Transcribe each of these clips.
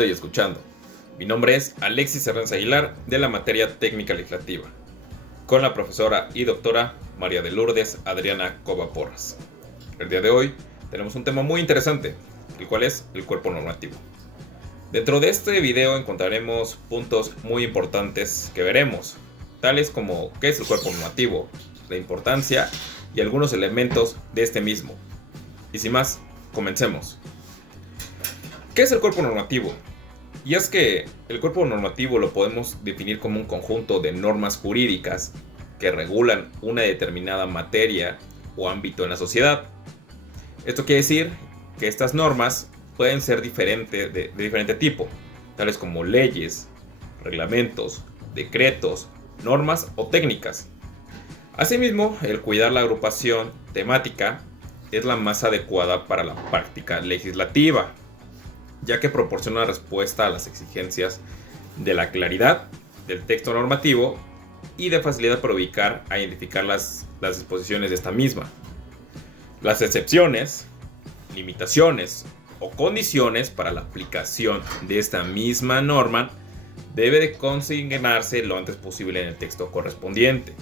viendo y escuchando. Mi nombre es Alexis Herranz Aguilar, de la materia técnica legislativa, con la profesora y doctora María de Lourdes Adriana Cova Porras. El día de hoy tenemos un tema muy interesante, el cual es el cuerpo normativo. Dentro de este video encontraremos puntos muy importantes que veremos, tales como qué es el cuerpo normativo, la importancia y algunos elementos de este mismo. Y sin más, comencemos. ¿Qué es el cuerpo normativo? Y es que el cuerpo normativo lo podemos definir como un conjunto de normas jurídicas que regulan una determinada materia o ámbito en la sociedad. Esto quiere decir que estas normas pueden ser de diferente tipo, tales como leyes, reglamentos, decretos, normas o técnicas. Asimismo, el cuidar la agrupación temática es la más adecuada para la práctica legislativa, ya que proporciona respuesta a las exigencias de la claridad del texto normativo y de facilidad para ubicar e identificar las disposiciones de esta misma. Las excepciones, limitaciones o condiciones para la aplicación de esta misma norma debe de consignarse lo antes posible en el texto correspondiente.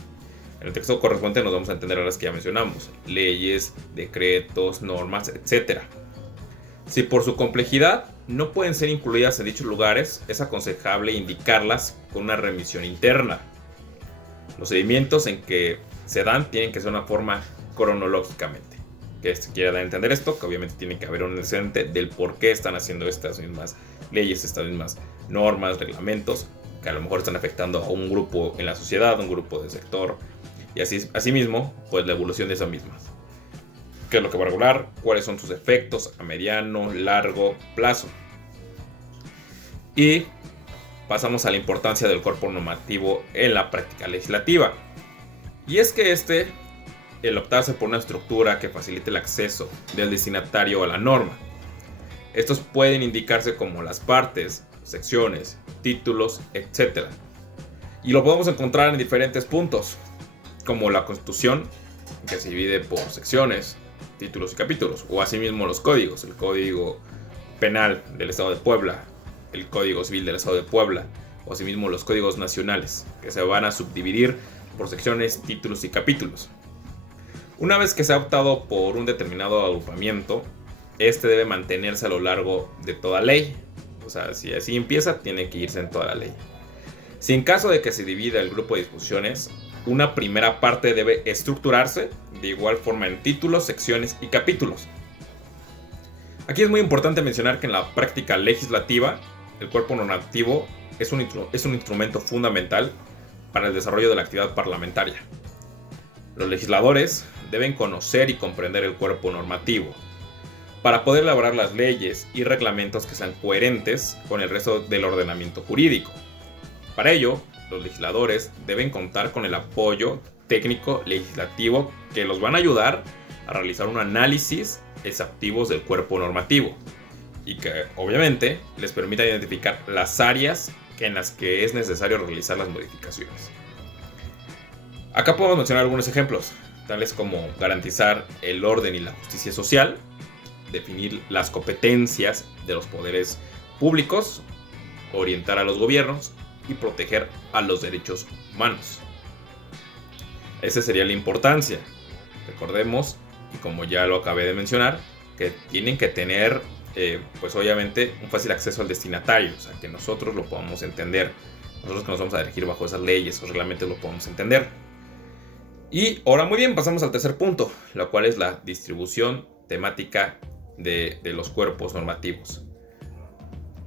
En el texto correspondiente nos vamos a entender a las que ya mencionamos: leyes, decretos, normas, etc. Si por su complejidad no pueden ser incluidas en dichos lugares, es aconsejable indicarlas con una remisión interna. Los seguimientos en que se dan tienen que ser de una forma cronológicamente. Que se quiera dar a entender esto, que obviamente tiene que haber un antecedente del por qué están haciendo estas mismas leyes, estas mismas normas, reglamentos, que a lo mejor están afectando a un grupo en la sociedad, un grupo de sector, y asimismo, pues la evolución de esas mismas. ¿Qué es lo que va a regular? ¿Cuáles son sus efectos a mediano, largo plazo? Y pasamos a la importancia del cuerpo normativo en la práctica legislativa. Y es que el optarse por una estructura que facilite el acceso del destinatario a la norma. Estos pueden indicarse como las partes, secciones, títulos, etc. Y lo podemos encontrar en diferentes puntos, como la Constitución, que se divide por secciones, títulos y capítulos, o asimismo los códigos: el Código Penal del Estado de Puebla, el Código Civil del Estado de Puebla, o asimismo los códigos nacionales, que se van a subdividir por secciones, títulos y capítulos. Una vez que se ha optado por un determinado agrupamiento, este debe mantenerse a lo largo de toda ley. O sea, si así empieza, tiene que irse en toda la ley. Si en caso de que se divida el grupo de disposiciones, una primera parte debe estructurarse de igual forma en títulos, secciones y capítulos. Aquí es muy importante mencionar que en la práctica legislativa, el cuerpo normativo es un instrumento fundamental para el desarrollo de la actividad parlamentaria. Los legisladores deben conocer y comprender el cuerpo normativo para poder elaborar las leyes y reglamentos que sean coherentes con el resto del ordenamiento jurídico. Para ello, los legisladores deben contar con el apoyo técnico legislativo que los van a ayudar a realizar un análisis exhaustivo del cuerpo normativo y que obviamente les permita identificar las áreas en las que es necesario realizar las modificaciones. Acá podemos mencionar algunos ejemplos, tales como garantizar el orden y la justicia social, definir las competencias de los poderes públicos, orientar a los gobiernos y proteger a los derechos humanos. Esa sería la importancia. Recordemos, y como ya lo acabé de mencionar, que tienen que tener pues obviamente un fácil acceso al destinatario, o sea, que nosotros lo podamos entender, nosotros que nos vamos a dirigir bajo esas leyes, esos reglamentos, lo podamos entender. Y ahora, muy bien, pasamos al tercer punto, la cual es la distribución temática de los cuerpos normativos.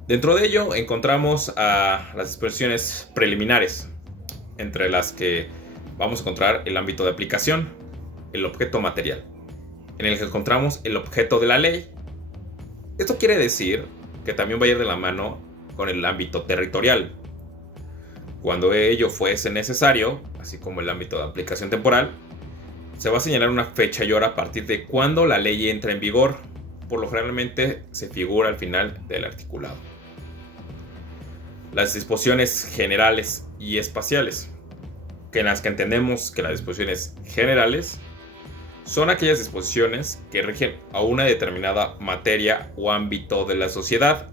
Dentro de ello encontramos a las disposiciones preliminares, entre las que vamos a encontrar el ámbito de aplicación, el objeto material, en el que encontramos el objeto de la ley. Esto quiere decir que también va a ir de la mano con el ámbito territorial. Cuando ello fuese necesario, así como el ámbito de aplicación temporal, se va a señalar una fecha y hora a partir de cuando la ley entra en vigor. Por lo generalmente se figura al final del articulado. Las disposiciones generales y espaciales, que en las que entendemos que las disposiciones generales son aquellas disposiciones que rigen a una determinada materia o ámbito de la sociedad.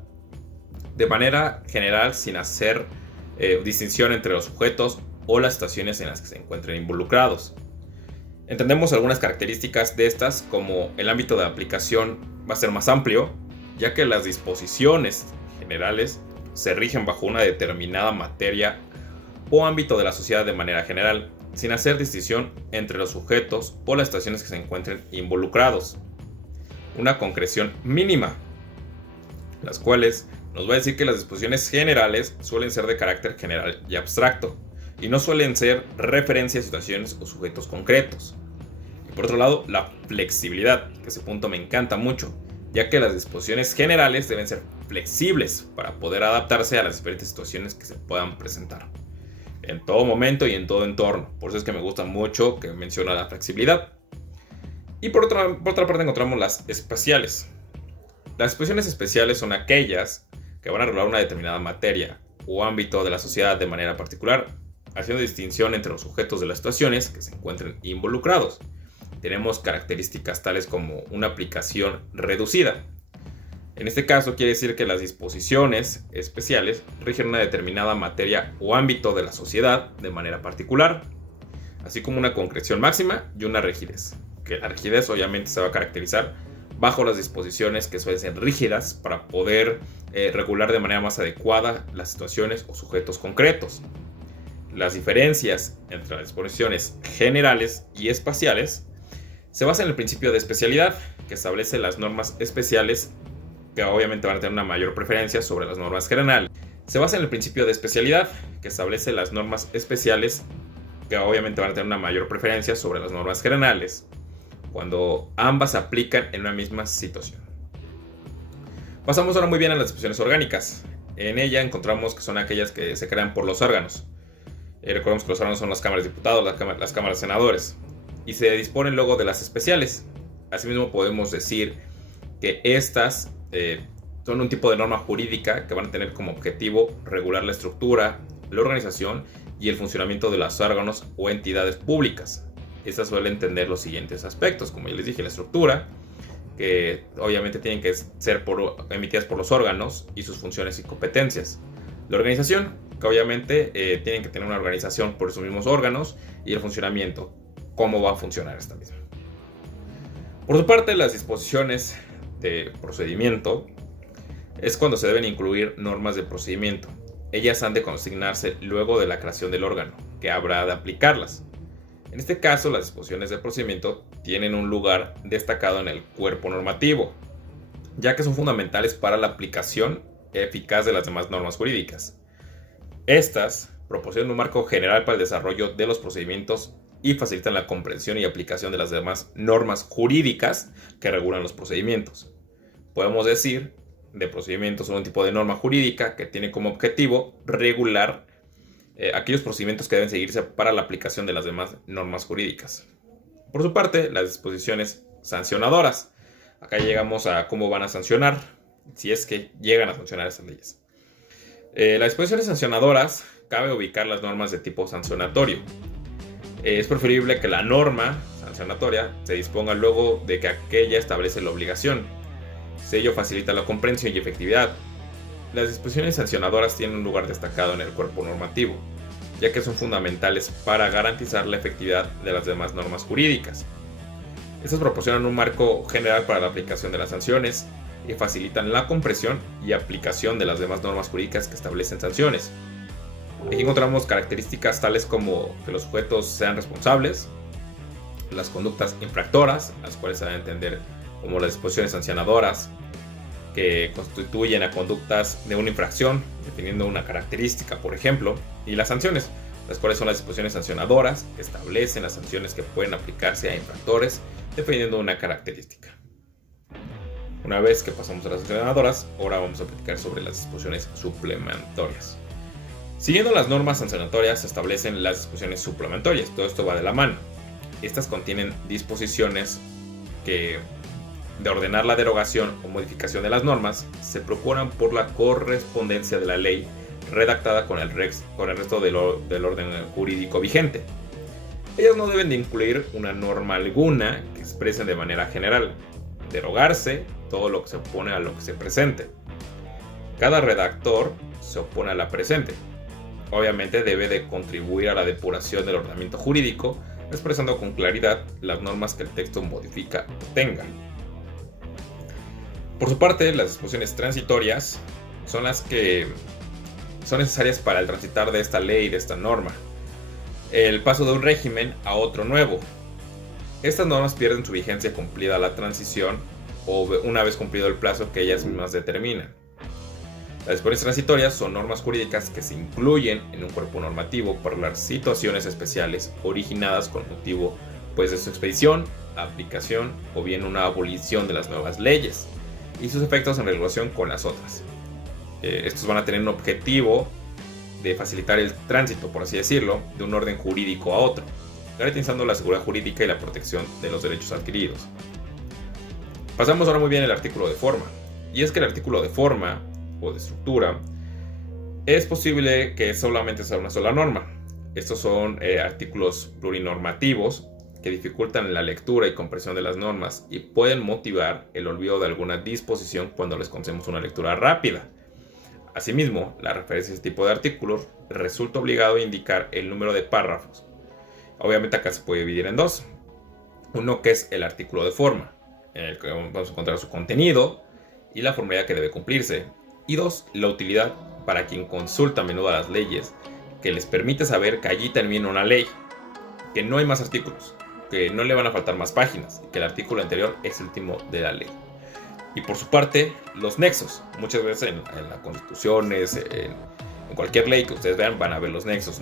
de manera general sin hacer distinción entre los sujetos o las situaciones en las que se encuentren involucrados. Entendemos algunas características de estas, como el ámbito de aplicación va a ser más amplio, ya que las disposiciones generales se rigen bajo una determinada materia o ámbito de la sociedad de manera general, sin hacer distinción entre los sujetos o las situaciones que se encuentren involucrados. Una concreción mínima, las cuales nos va a decir que las disposiciones generales suelen ser de carácter general y abstracto, y no suelen ser referencia a situaciones o sujetos concretos. Y por otro lado, la flexibilidad, que ese punto me encanta mucho, ya que las disposiciones generales deben ser flexibles para poder adaptarse a las diferentes situaciones que se puedan presentar en todo momento y en todo entorno. Por eso es que me gusta mucho que menciona la flexibilidad. Y por otra parte encontramos las especiales. Las disposiciones especiales son aquellas que van a regular una determinada materia o ámbito de la sociedad de manera particular, haciendo distinción entre los sujetos de las situaciones que se encuentren involucrados. Tenemos características tales como una aplicación reducida. En este caso quiere decir que las disposiciones especiales rigen una determinada materia o ámbito de la sociedad de manera particular, así como una concreción máxima y una rigidez, que la rigidez obviamente se va a caracterizar bajo las disposiciones que suelen ser rígidas para poder regular de manera más adecuada las situaciones o sujetos concretos. Las diferencias entre las disposiciones generales y espaciales se basan en el principio de especialidad, que establece las normas especiales que obviamente van a tener una mayor preferencia sobre las normas generales. Se basa en el principio de especialidad, que establece las normas especiales que obviamente van a tener una mayor preferencia sobre las normas generales, cuando ambas se aplican en una misma situación. Pasamos ahora muy bien a las disposiciones orgánicas. En ella encontramos que son aquellas que se crean por los órganos. Recordemos que los órganos son las cámaras de diputados, las cámaras de senadores, y se disponen luego de las especiales. Asimismo podemos decir que estas son un tipo de norma jurídica que van a tener como objetivo regular la estructura, la organización y el funcionamiento de los órganos o entidades públicas. Estas suelen tener los siguientes aspectos, como ya les dije: la estructura, que obviamente tienen que ser emitidas por los órganos y sus funciones y competencias. La organización, que obviamente tienen que tener una organización por esos mismos órganos, y el funcionamiento, cómo va a funcionar esta misma. Por su parte, las disposiciones de procedimiento es cuando se deben incluir normas de procedimiento. Ellas han de consignarse luego de la creación del órgano, que habrá de aplicarlas. En este caso, las disposiciones de procedimiento tienen un lugar destacado en el cuerpo normativo, ya que son fundamentales para la aplicación eficaz de las demás normas jurídicas. Estas proporcionan un marco general para el desarrollo de los procedimientos y facilitan la comprensión y aplicación de las demás normas jurídicas que regulan los procedimientos. Podemos decir de procedimientos son un tipo de norma jurídica que tiene como objetivo regular aquellos procedimientos que deben seguirse para la aplicación de las demás normas jurídicas. Por su parte, las disposiciones sancionadoras. Acá llegamos a cómo van a sancionar, si es que llegan a sancionar esas leyes. Las disposiciones sancionadoras, cabe ubicar las normas de tipo sancionatorio. Es preferible que la norma sancionatoria se disponga luego de que aquella establece la obligación. Si ello facilita la comprensión y efectividad. Las disposiciones sancionadoras tienen un lugar destacado en el cuerpo normativo, ya que son fundamentales para garantizar la efectividad de las demás normas jurídicas. Estas proporcionan un marco general para la aplicación de las sanciones y facilitan la comprensión y aplicación de las demás normas jurídicas que establecen sanciones. Aquí encontramos características tales como que los sujetos sean responsables, las conductas infractoras, las cuales se deben entender como las disposiciones sancionadoras, que constituyen a conductas de una infracción, definiendo una característica, por ejemplo, y las sanciones, las cuales son las disposiciones sancionadoras, que establecen las sanciones que pueden aplicarse a infractores, definiendo una característica. Una vez que pasamos a las sancionadoras, ahora vamos a platicar sobre las disposiciones suplementorias. Siguiendo las normas sancionatorias, se establecen las disposiciones suplementorias. Todo esto va de la mano. Estas contienen disposiciones que, de ordenar la derogación o modificación de las normas, se procuran por la correspondencia de la ley redactada con el resto del orden jurídico vigente. Ellas no deben de incluir una norma alguna que expresen de manera general, derogarse todo lo que se opone a lo que se presente. Cada redactor se opone a la presente. Obviamente debe de contribuir a la depuración del ordenamiento jurídico, expresando con claridad las normas que el texto modifica o tenga. Por su parte, las disposiciones transitorias son las que son necesarias para el transitar de esta ley, de esta norma, el paso de un régimen a otro nuevo. Estas normas pierden su vigencia cumplida la transición o una vez cumplido el plazo que ellas mismas determinan. Las disposiciones transitorias son normas jurídicas que se incluyen en un cuerpo normativo para las situaciones especiales originadas con motivo de su expedición, aplicación o bien una abolición de las nuevas leyes y sus efectos en relación con las otras. Estos van a tener un objetivo de facilitar el tránsito, por así decirlo, de un orden jurídico a otro, garantizando la seguridad jurídica y la protección de los derechos adquiridos. Pasamos ahora muy bien al artículo de forma, y es que el artículo de forma o de estructura es posible que solamente sea una sola norma. Estos son artículos plurinormativos que dificultan la lectura y comprensión de las normas y pueden motivar el olvido de alguna disposición cuando les concedemos una lectura rápida. Asimismo, la referencia a este tipo de artículos resulta obligado a indicar el número de párrafos. Obviamente acá se puede dividir en dos. Uno que es el artículo de forma, en el que vamos a encontrar su contenido y la formalidad que debe cumplirse. Y dos, la utilidad para quien consulta a menudo las leyes, que les permite saber que allí termina una ley, que no hay más artículos, que no le van a faltar más páginas, que el artículo anterior es el último de la ley. Y por su parte, los nexos. Muchas veces en las constituciones, en cualquier ley que ustedes vean, van a ver los nexos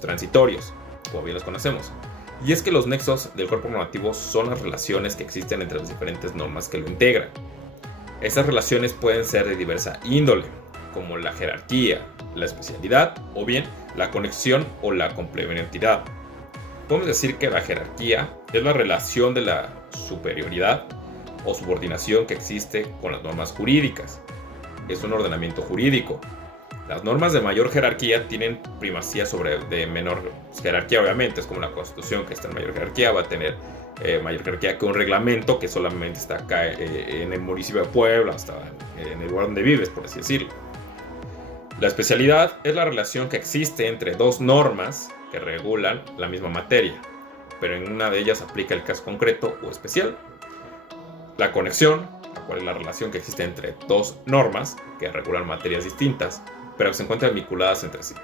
transitorios, como bien los conocemos. Y es que los nexos del cuerpo normativo son las relaciones que existen entre las diferentes normas que lo integran. Estas relaciones pueden ser de diversa índole, como la jerarquía, la especialidad o bien la conexión o la complementariedad. Podemos decir que la jerarquía es la relación de la superioridad o subordinación que existe con las normas jurídicas. Es un ordenamiento jurídico. Las normas de mayor jerarquía tienen primacía sobre de menor jerarquía, obviamente. Es como la Constitución, que está en mayor jerarquía, va a tener mayor jerarquía que un reglamento que solamente está acá en el municipio de Puebla, hasta en el lugar donde vives, por así decirlo. La especialidad es la relación que existe entre dos normas que regulan la misma materia, pero en una de ellas aplica el caso concreto o especial. La conexión, la cual es la relación que existe entre dos normas que regulan materias distintas, pero que se encuentran vinculadas entre sí.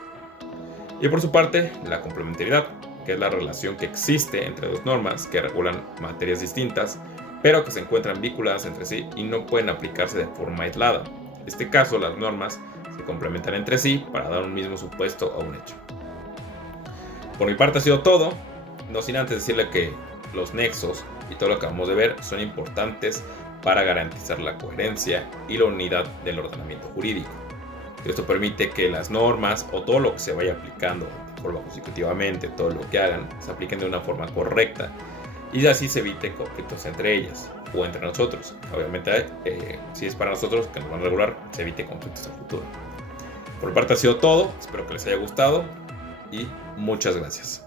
Y por su parte, la complementariedad, que es la relación que existe entre dos normas que regulan materias distintas, pero que se encuentran vinculadas entre sí y no pueden aplicarse de forma aislada. En este caso, las normas se complementan entre sí para dar un mismo supuesto a un hecho. Por mi parte ha sido todo, no sin antes decirle que los nexos y todo lo que acabamos de ver son importantes para garantizar la coherencia y la unidad del ordenamiento jurídico. Esto permite que las normas o todo lo que se vaya aplicando de forma consecutivamente, todo lo que hagan, se apliquen de una forma correcta y así se eviten conflictos entre ellas o entre nosotros. Obviamente, si es para nosotros que nos van a regular, se evite conflictos en el futuro. Por mi parte ha sido todo, espero que les haya gustado y muchas gracias.